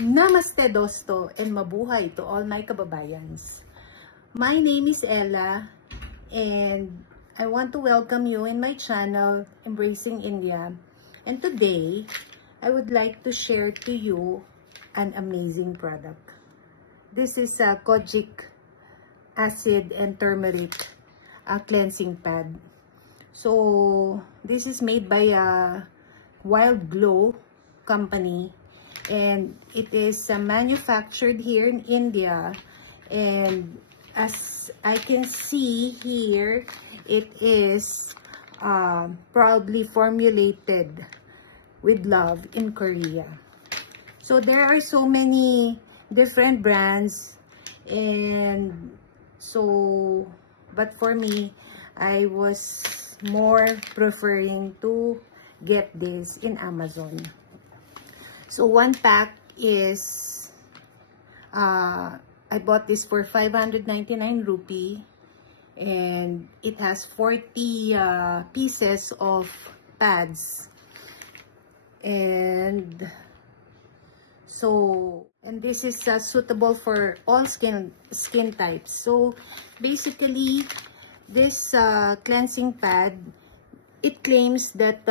Namaste Dosto and mabuhay to all my kababayans. My name is Ella and I want to welcome you in my channel Embracing India. And today, I would like to share to you an amazing product. This is a Kojic acid and turmeric cleansing pad. So this is made by a Wild Glow company. And it is manufactured here in India, and as I can see here, it is proudly formulated with love in Korea. So there are so many different brands, and so but for me, I was more preferring to get this in Amazon. So one pack is, I bought this for 599 rupee, and it has 40 pieces of pads. And this is suitable for all skin types. So basically, this cleansing pad, it claims that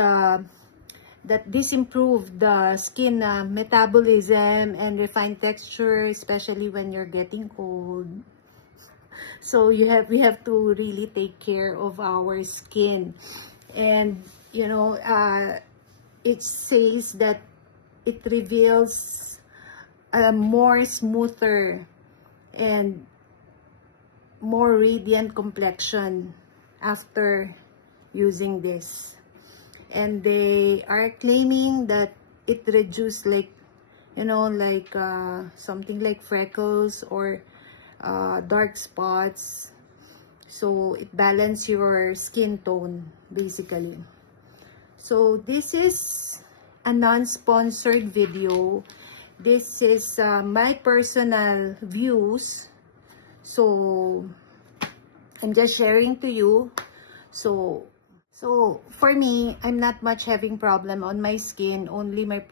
this improved the skin metabolism and refined texture, especially when you're getting old. So we have to really take care of our skin. And you know, it says that it reveals a more smoother and more radiant complexion after using this. And they are claiming that it reduces, like, you know, like something like freckles or dark spots. So it balances your skin tone basically. So this is a non-sponsored video. This is my personal views. So I'm just sharing to you. So for me, I'm not much having problem on my skin. Only my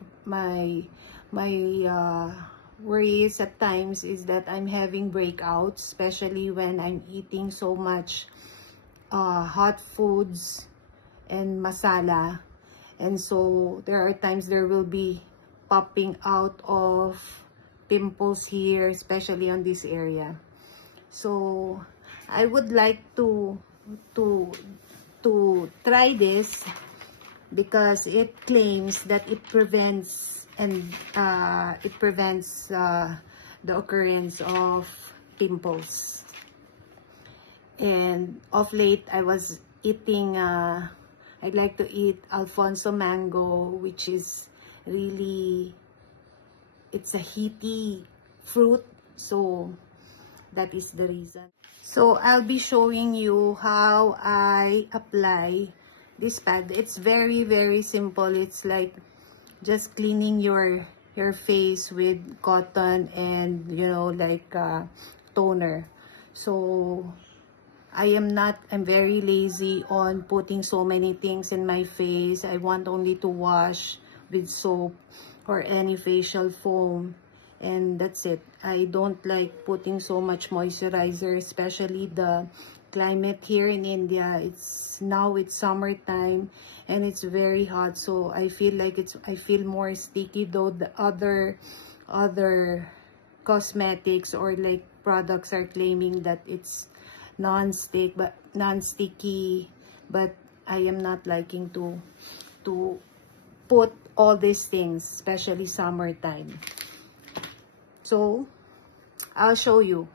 worries at times is that I'm having breakouts, especially when I'm eating so much hot foods and masala. And so there are times there will be popping out of pimples here, especially on this area. So I would like to try this because it claims that it prevents the occurrence of pimples. And of late I was eating I'd like to eat Alfonso mango, which is really, it's a heaty fruit, so that is the reason. So I'll be showing you how I apply this pad. It's very, very simple. It's like just cleaning your face with cotton and, you know, like toner. So I'm very lazy on putting so many things in my face. I want only to wash with soap or any facial foam, and that's it. I don't like putting so much moisturizer, especially the climate here in India. Now it's summertime and it's very hot, so I feel like I feel more sticky, though the other cosmetics or like products are claiming that it's non-sticky, but I am not liking to put all these things, especially summertime. So I'll show you.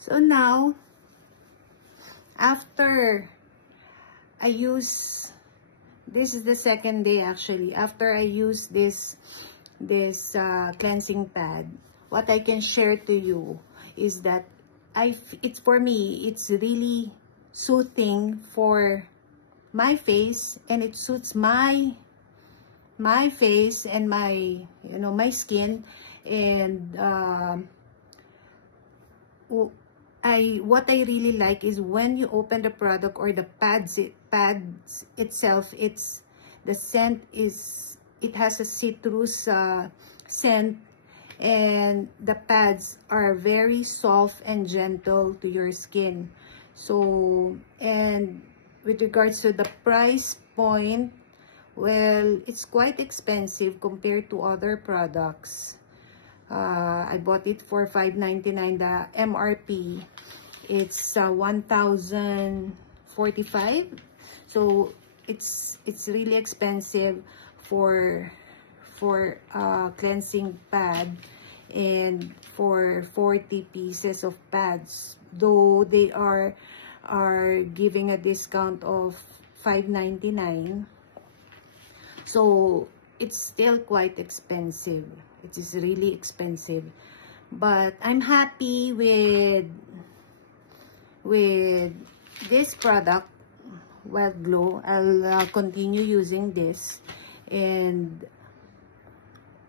So now, after I use, this is the second day actually, after I use this cleansing pad, what I can share to you is that it's for me, it's really soothing for my face, and it suits my face and my, my skin. And what I really like is when you open the product or the pads itself, the scent is, it has a citrus scent, and the pads are very soft and gentle to your skin. So, and with regards to the price point, well, it's quite expensive compared to other products. I bought it for $5.99. The MRP, it's $1,045. So it's really expensive for cleansing pad, and for 40 pieces of pads, though they are giving a discount of $5.99. So it's still quite expensive. It is really expensive, but I'm happy with this product, Wild Glow. I'll continue using this, and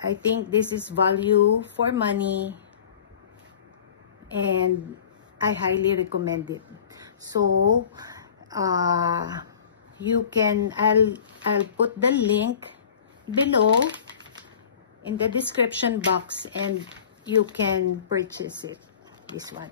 I think this is value for money, and I highly recommend it. So you can, I'll put the link below in the description box, and you can purchase it, this one.